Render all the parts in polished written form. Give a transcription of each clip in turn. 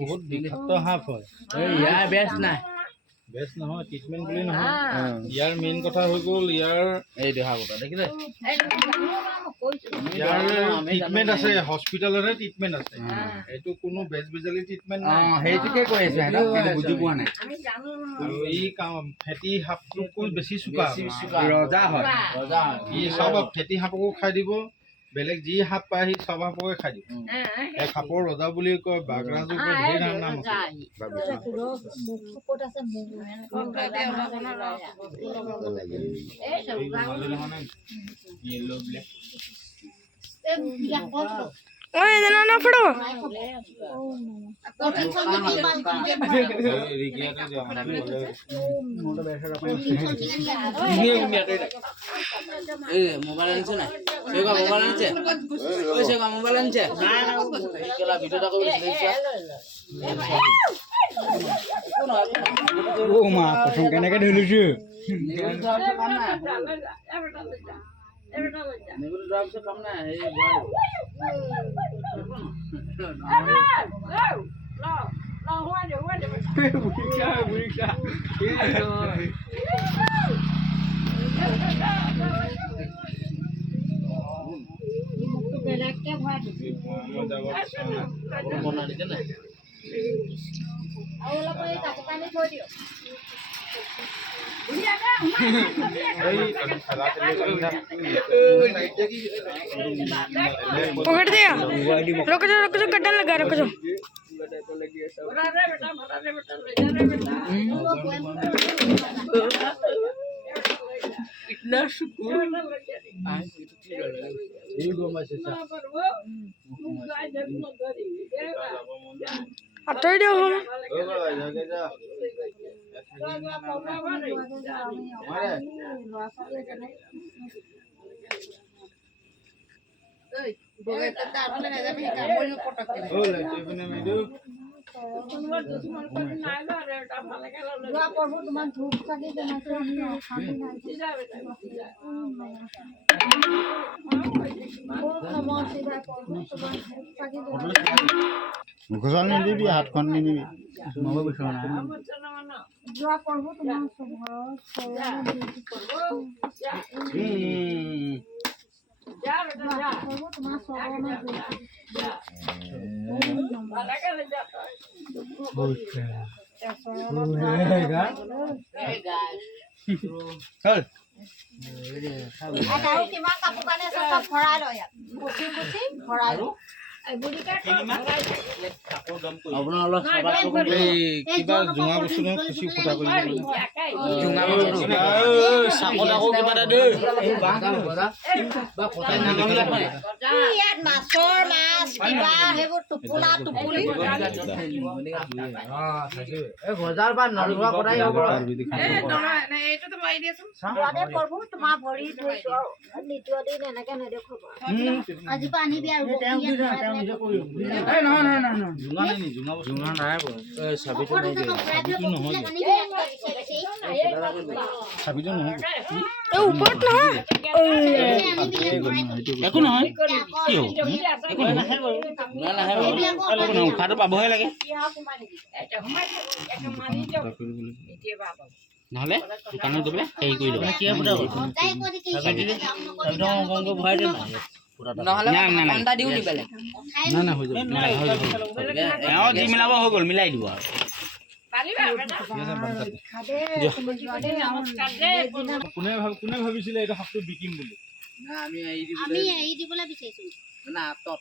বহুত বিষাক্ত সাপ হয়। ইয়াৰ বেছ নাই বেছ নহয়, ট্ৰিটমেণ্ট বুলি নহয়। ইয়াৰ মেইন কথা হৈ গ'ল ইয়াৰ এই দেখা কথা দেখিলে ইয়াৰ ট্ৰিটমেণ্ট আছে, হস্পিটেলতে ট্ৰিটমেণ্ট আছে। এইটো কোনো বেজ বেজালি ট্ৰিটমেণ্ট নাই। সেইটোকে কৈ আছো বুজি পোৱা নাই। আৰু এই ফেটি সাপটোতকৈ বেছি চোকা ৰজা হয় ই চব ফেটি সাপকো খাই দিব, বেলেগ যি সাপ পায় সি চব সাপকে খাই দিব। এক সাপৰ ৰজা বুলি কয়, বাঘৰাজৰ কয়, ধেৰ নাম আছে। মোবাইল আনিছে নাই? মোবাইল আনিছে মোবাইল আনিছে ভিডিওটা কৰি মা প্ৰথম কেনেকে ধৰিছো কাম নাই বেলেগকে ভৰাই আৰু অলপ এই কাপোৰ কানি থৈ দিয়ক। पकड़ दिया रुक जाओ कटने लगा रुक जाओ इतना सुकून हटो दो মুখজন নিদিবি হাতখন নিদিবি কিমান কাপোৰ কানি চব ভৰাই লয় ভৰাই লয় কিবা জোঙা বস্তু খুচি ফুটা কৰি মাছৰ মাছ কিবা সেইবোৰ টোপোলা টোপোলি বজাৰ বা নলগোৱা কৰাই হ'ব প্ৰভু তোমাৰ ভৰি ধৰিছো আৰু দ্বিতীয় দিন এনেকে নেদেখুৱাব আজি পৰা আনিবি আৰু একো নহয় উশাহটো পাবহে লাগে নহ'লে দোকানত গৈ পেলাই হেৰি কৰি ল'ব যি মিলাব হৈ গ'ল মিলাই দিব আৰু কোনে ভাবিছিলে এইটো সাপটো বিকিম বুলি? আমি এৰি দিবলৈ বিচাৰিছো।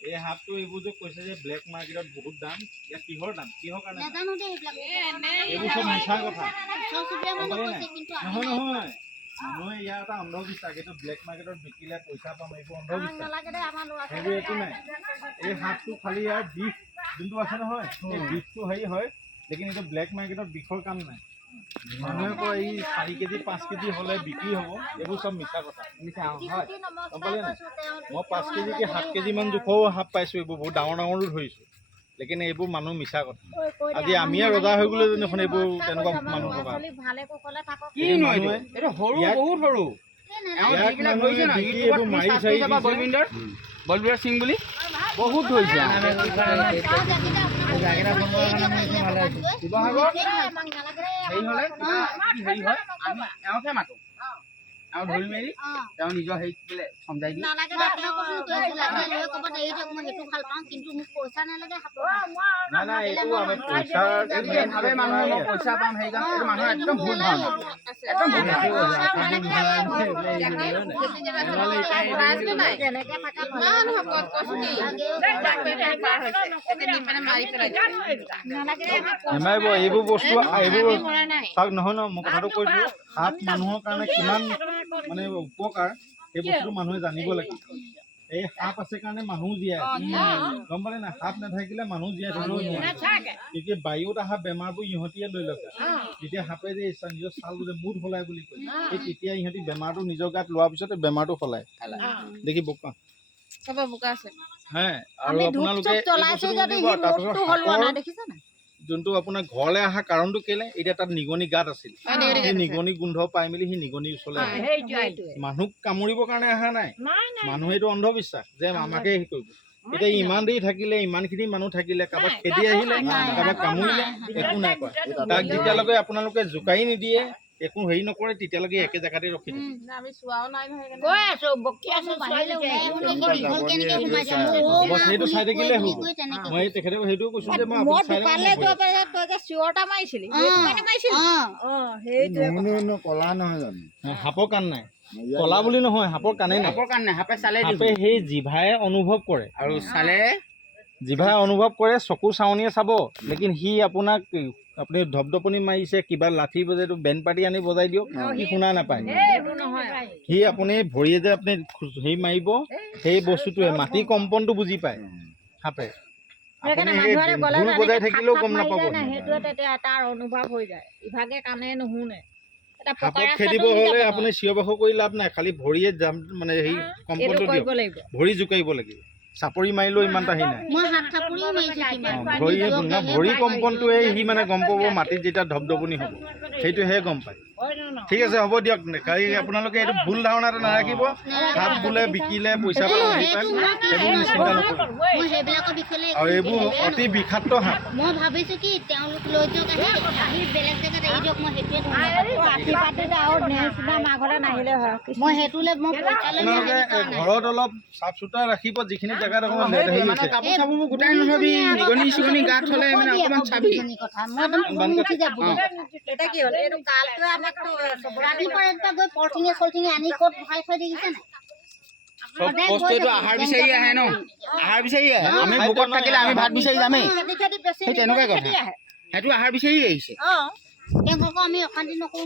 এই সাপটো এইবোৰ যে কৈছে যে ব্লেক মাৰ্কেটত বহুত দাম, ইয়াত কিহৰ দাম, কিহৰ কাৰণে এইবোৰ চব মিছা কথা। নহয় নহয় মানুহে ইয়াৰ এটা অন্ধবিশ্বাস, এইটো ব্লেক মাৰ্কেটত বিকিলে পইচা পাম, এইবোৰ অন্ধবিশ্বাস। সেইবোৰ একো নাই। এই সাপটো খালি ইয়াৰ বিষ যোনটো আছে নহয়, এই বিষটো হেৰি হয়, লেকিন এইটো ব্লেক মাৰ্কেটত বিষৰ কাম নাই। মানুহে কয় এই 4 কেজি 5 কেজি হ'লে বিক্ৰী হ'ব, এইবোৰ চব মিছা কথা। গম পালে নাই? মই 5 কেজি কি 7 কেজি মান জোখৰো সাপ পাইছোঁ, এইবোৰ বহুত ডাঙৰ ডাঙৰো ধৰিছোঁ, লেকিন এইবোৰ মানুহ মিছা কথা। আজি আমিয়ে ৰজা হৈ গ'লে দেখোন এইবোৰ তেনেকুৱা মানুহ থকা। ইয়াক মানুহে বিকি এইবোৰ মাৰি চাৰি দিছে। বলবীৰ সিং বুলি বহুত ধৰিছে শিৱসাগৰ হেৰি হ'লে হেৰি হয় আমি এওঁকে মাতোঁ এওঁ ধৰি মেলি তেওঁ নিজৰ হেৰিত বোলে সমজাই দিয়ে নাই নাই এইটো আমি পইচা ভাবে মানুহে মই পইচা পাম সেইকাৰণে এইটো মানুহৰ একদম ভুল ধাৰণা একদম ভুল নেমাৰিব এইবোৰ বস্তু এইবোৰ চাওক নহয় ন মই কথাটো কৈছোঁ সাপ মানুহৰ কাৰণে কিমান মানে উপকাৰ সেই বস্তুটো মানুহে জানিব লাগে এই সাপ আছে কাৰণে মানুহ জীয়াই গম পালে না সাপ নাথাকিলে মানুহ জীয়াই থাকিব নোৱাৰে তেতিয়া বায়ুত অহা বেমাৰবোৰ ইহঁতিয়ে লৈ লৈছে যেতিয়া সাপে যে নিজৰ ছালটো যে মুঠ সলাই বুলি কয় সেই তেতিয়া ইহঁতি বেমাৰটো নিজৰ গাত লোৱাৰ পিছতে বেমাৰটো সলাই দেখি বোকা হে আৰু আপোনালোকে যোনটো আপোনাৰ ঘৰলৈ অহা কাৰণটো কেলে এতিয়া তাত নিগনি গাত আছিল সেই নিগনি গোন্ধ পাই মেলি সেই নিগনিৰ ওচৰলৈ মানুহক কামুৰিবৰ কাৰণে অহা নাই মানুহ এইটো অন্ধবিশ্বাস যে আমাকে হেৰি কৰিব এতিয়া ইমান দেৰি থাকিলে ইমানখিনি মানুহ থাকিলে কাৰোবাক খেদি আহিলে কাৰোবাক কামুৰিলে একো নাই কোৱা তাক যেতিয়ালৈকে আপোনালোকে জোকাৰি নিদিয়ে একো হেৰি নকৰে তেতিয়ালৈকে একে জেগাতে ৰখি থাকে সেইটো চাই থাকিলে হ'ব মই তেখেতক সেইটোও কৈছো যে মই কলা নহয় জানো সাপৰ কাণ নাই কলা বুলি নহয় সাপৰ কাণেই নাই সাপৰ কাৰণে সাপে চালে সাপে সেই জিভাই অনুভৱ কৰে আৰু চালে জিভাই অনুভৱ কৰে চকু চাৱনীয়ে চাব লেকিন সি আপোনাক আপুনি ধপধপনি মাৰিছে কিবা লাঠি বজাইটো বেণ্ড পাৰ্টি আনি বজাই দিয়ক সি শুনা নাপায় সি আপুনি ভৰিয়ে যে আপুনি হেৰি মাৰিব সেই বস্তুটোৱে মাটি কম্পনটো বুজি পায় সাপে আপুনি সেই ঢোল বজাই থাকিলেও গম নাপাব তাৰ অনুভৱ হৈ যায় ইভাগে কাণে নুশুনে সাপক খেদিব হ'লে আপুনি চিঞৰ বাখৰ কৰি লাভ নাই খালি ভৰিয়ে যাম মানে সেই কম্পনটো দিয়ক ভৰি জোকাৰিব লাগিব চাপৰি মাৰিলেও ইমান এটা হেৰি নাই ভৰি কম্পনটোৱে সি মানে গম পাব মাটিত যেতিয়া ধপধপনি হ'ব সেইটোহে গম পায় ঠিক আছে হ'ব দিয়ক আপোনালোকে এইটো ভুল ধাৰণা এটা নাৰাখিব সাপ বোলে বিকিলে পইচা পাব হেৰি পায় সেইবোৰ চিন্তা নকৰিব আৰু এইবোৰ অতি বিষাক্ত সাপ মই ভাবিছো কি তেওঁলোক লৈ যাওক আহি বেলেগ জেগাত এৰি দিয়ক মই সেইটোৱে মই সেইটোলৈ মই আপোনালোকে ঘৰত অলপ চাফ চুতৰা ৰাখিব যিখিনি জেগাত অকণমান হেৰি হৈছে কাপোৰ চাপোৰবোৰ গোটাই নথবি নিগনি চিগনি গাত হ'লে মানে অকণমান চাবি কথা মই একদম উঠি যাব ৰাতিপুৱা গৈ পলিথিনে চলিথিনে আনি ক'ত ভৰাই থৈ দেখিছে নাই চব বস্তুটো আহাৰ বিচাৰি আহে ন আহাৰ বিচাৰি আহে আমি ভোকত থাকিলে আমি ভাত বিচাৰি যামেই সেই তেনেকুৱাই কথা সেইটো আহাৰ বিচাৰি আহিছে তেওঁলোকক আমি অশান্তি নকৰোঁ